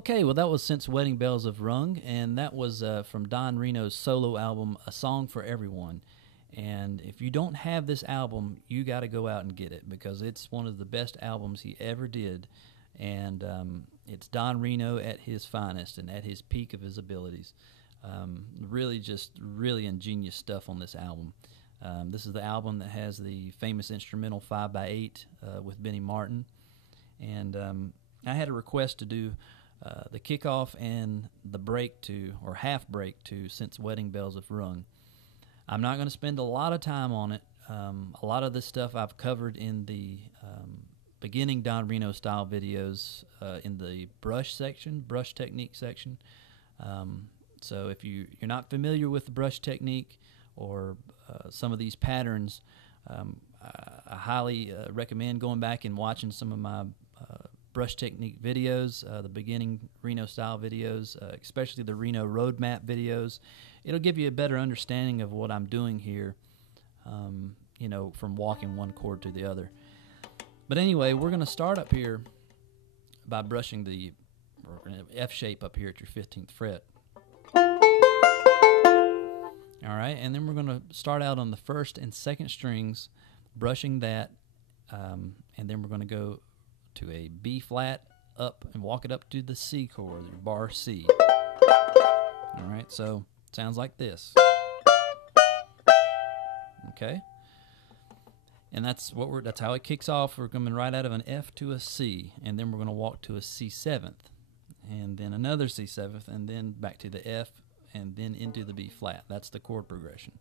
Okay, well, that was Since Wedding Bells Have Rung, and that was from Don Reno's solo album, A Song for Everyone. And if you don't have this album, you got to go out and get it because it's one of the best albums he ever did. And it's Don Reno at his finest and at his peak of his abilities. Really ingenious stuff on this album. This is the album that has the famous instrumental 5x8 with Benny Martin. And I had a request to do the kickoff and the break to, or half break to, Since Wedding Bells Have Rung. I'm not going to spend a lot of time on it. A lot of this stuff I've covered in the beginning Don Reno style videos in the brush technique section. So if you're not familiar with the brush technique or some of these patterns, I highly recommend going back and watching some of my brush technique videos, the beginning Reno style videos, especially the Reno roadmap videos. It'll give you a better understanding of what I'm doing here, from walking one chord to the other. But anyway, we're going to start up here by brushing the F shape up here at your 15th fret. All right, and then we're going to start out on the first and second strings, brushing that, and then we're going to go to a B flat up and walk it up to the C chord, your bar C. All right, so it sounds like this. Okay, and that's how it kicks off. We're coming right out of an F to a C, and then we're going to walk to a C7th, and then another C7th, and then back to the F, and then into the B flat. That's the chord progression.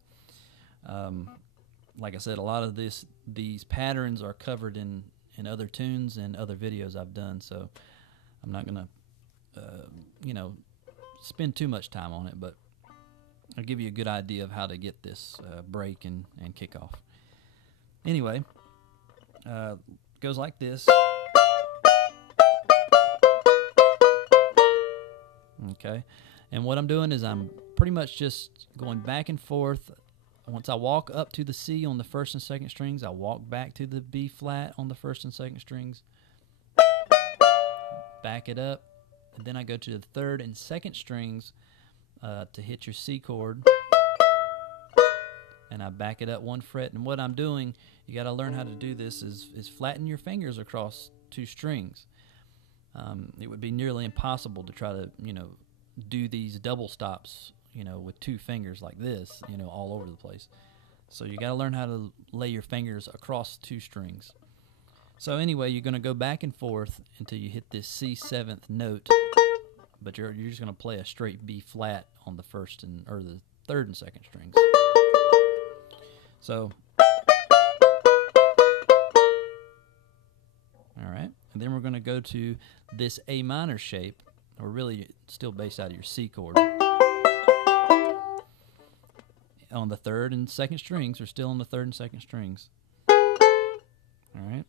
Like I said, a lot of these patterns are covered in other tunes and other videos I've done, so I'm not going to, spend too much time on it, but I'll give you a good idea of how to get this break and kick off. Anyway, goes like this. Okay, and what I'm doing is I'm pretty much just going back and forth. Once I walk up to the C on the first and second strings, I walk back to the B flat on the first and second strings, back it up, and then I go to the third and second strings to hit your C chord, and I back it up one fret. And what I'm doing, you got to learn how to do this, is flatten your fingers across two strings. It would be nearly impossible to try to, do these double stops, with two fingers like this, all over the place. So you got to learn how to lay your fingers across two strings. So anyway, you're going to go back and forth until you hit this C7th note, but you're just going to play a straight B flat on the first or the third and second strings. So, all right, and then we're going to go to this A minor shape, or really still based out of your C chord. On the third and second strings, we're still on the third and second strings. All right.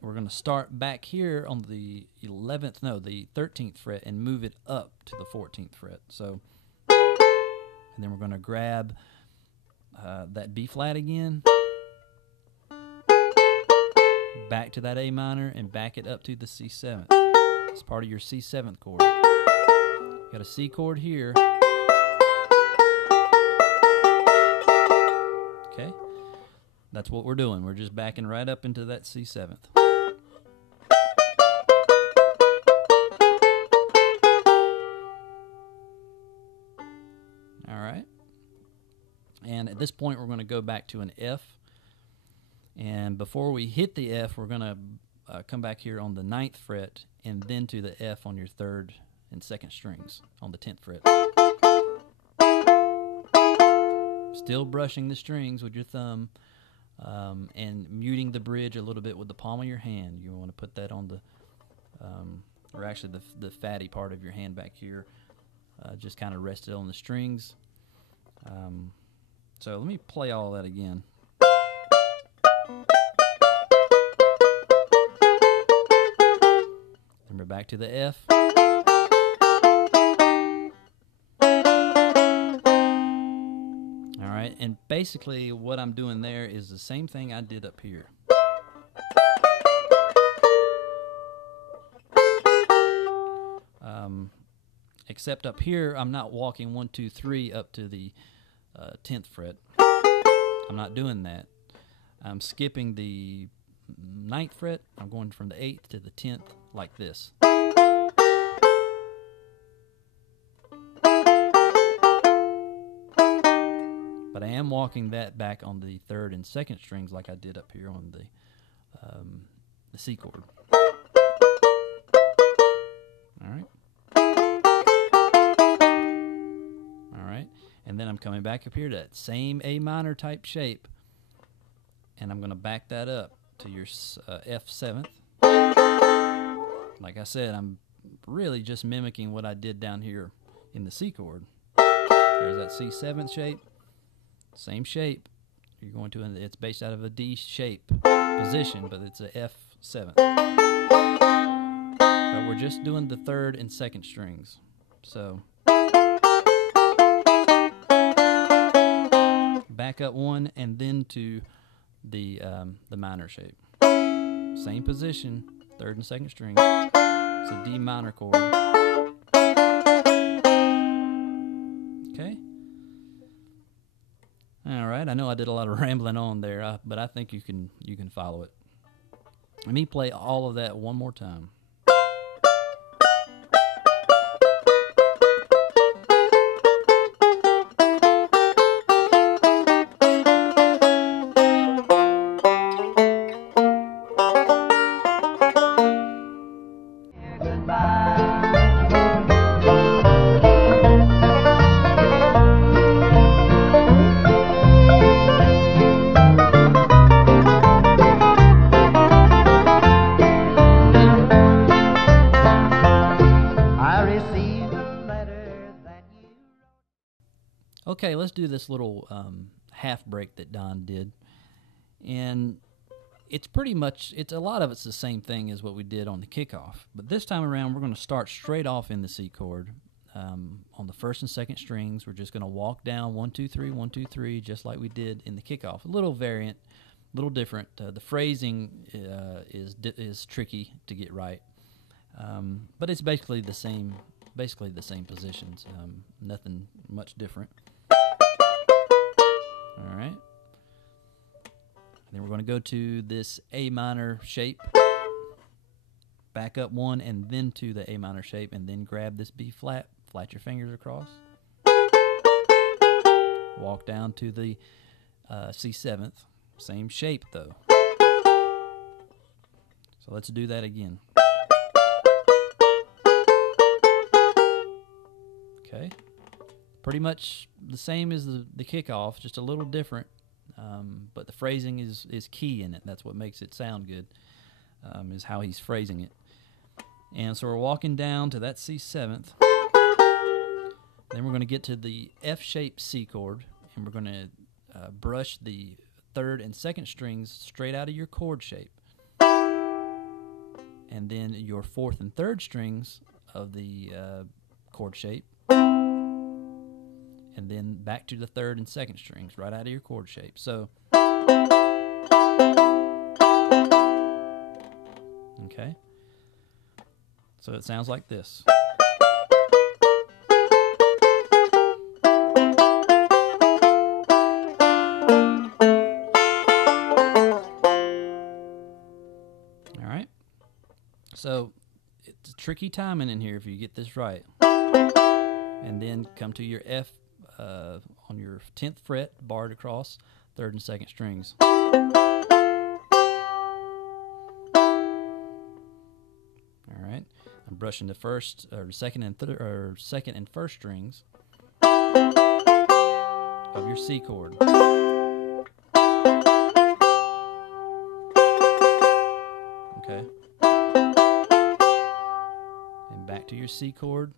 We're going to start back here on the 13th fret and move it up to the 14th fret. So, and then we're going to grab that B flat again, back to that A minor, and back it up to the C7th. It's part of your C7th chord. Got a C chord here. Okay, that's what we're doing. We're just backing right up into that C7th. All right, and at this point we're going to go back to an F, and before we hit the F, we're going to come back here on the 9th fret and then to the F on your third and second strings on the 10th fret. Still brushing the strings with your thumb and muting the bridge a little bit with the palm of your hand. You want to put that on the, or actually the fatty part of your hand back here. Just kind of rest it on the strings. So let me play all that again. Then we're back to the F. And basically what I'm doing there is the same thing I did up here. except up here I'm not walking 1, 2, 3 up to the 10th fret. I'm not doing that. I'm skipping the 9th fret. I'm going from the 8th to the 10th like this. But I am walking that back on the 3rd and 2nd strings like I did up here on the C chord. All right. All right. And then I'm coming back up here to that same A minor type shape, and I'm going to back that up to your F7th. Like I said, I'm really just mimicking what I did down here in the C chord. There's that C7th shape. Same shape. You're going to, it's based out of a D shape position, but it's a F7. But we're just doing the 3rd and 2nd strings. So back up 1 and then to the minor shape. Same position, 3rd and 2nd string. It's a D minor chord. Okay. All right. I know I did a lot of rambling on there, but I think you can follow it. Let me play all of that one more time. Okay, let's do this little half break that Don did, and it's pretty much, a lot of it's the same thing as what we did on the kickoff, but this time around we're going to start straight off in the C chord on the 1st and 2nd strings. We're just going to walk down 1, 2, 3, 1, 2, 3, just like we did in the kickoff. A little variant, a little different. The phrasing is tricky to get right, but it's basically the same positions. Nothing much different. All right. Then we're going to go to this A minor shape, back up 1 and then to the A minor shape, and then grab this B flat, flat your fingers across, walk down to the C7th, same shape though. So let's do that again. Okay. Pretty much the same as the kickoff, just a little different, but the phrasing is key in it. That's what makes it sound good, is how he's phrasing it. And so we're walking down to that C7th. Then we're going to get to the F-shaped C chord, and we're going to brush the 3rd and 2nd strings straight out of your chord shape. And then your 4th and 3rd strings of the chord shape. And then back to the 3rd and 2nd strings, right out of your chord shape. So, okay. So it sounds like this. All right. So it's tricky timing in here if you get this right. And then come to your F on your 10th fret, barred across 3rd and 2nd strings. All right, I'm brushing the 1st or 2nd and 2nd and 1st strings of your C chord. Okay, and back to your C chord.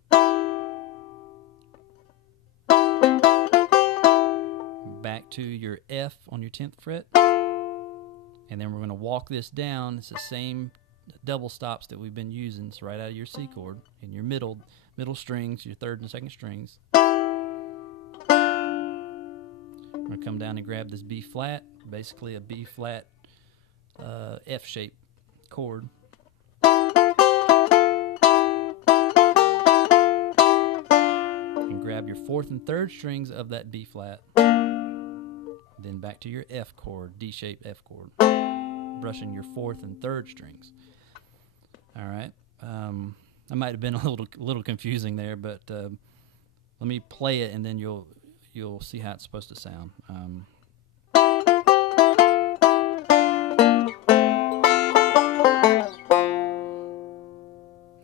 Back to your F on your 10th fret, and then we're going to walk this down. It's the same double stops that we've been using. It's right out of your C chord in your middle strings, your 3rd and 2nd strings. We're going to come down and grab this B flat, basically a B flat F shape chord. your 4th and 3rd strings of that B flat, then back to your F chord, D-shaped F chord, brushing your 4th and 3rd strings. All right. That might have been a little confusing there, but let me play it, and then you'll see how it's supposed to sound.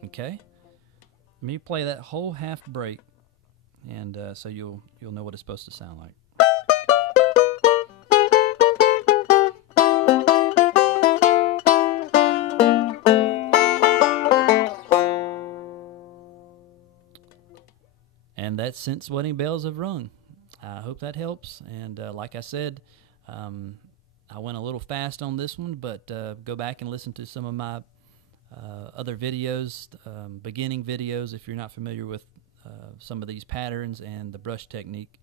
Okay. Let me play that whole half break, and so you'll know what it's supposed to sound like. And that's Since Wedding Bells Have Rung. I hope that helps. And like I said, I went a little fast on this one, but go back and listen to some of my other videos, beginning videos, if you're not familiar with some of these patterns and the brush technique.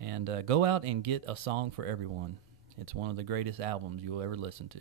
And go out and get A Song for Everyone. It's one of the greatest albums you'll ever listen to.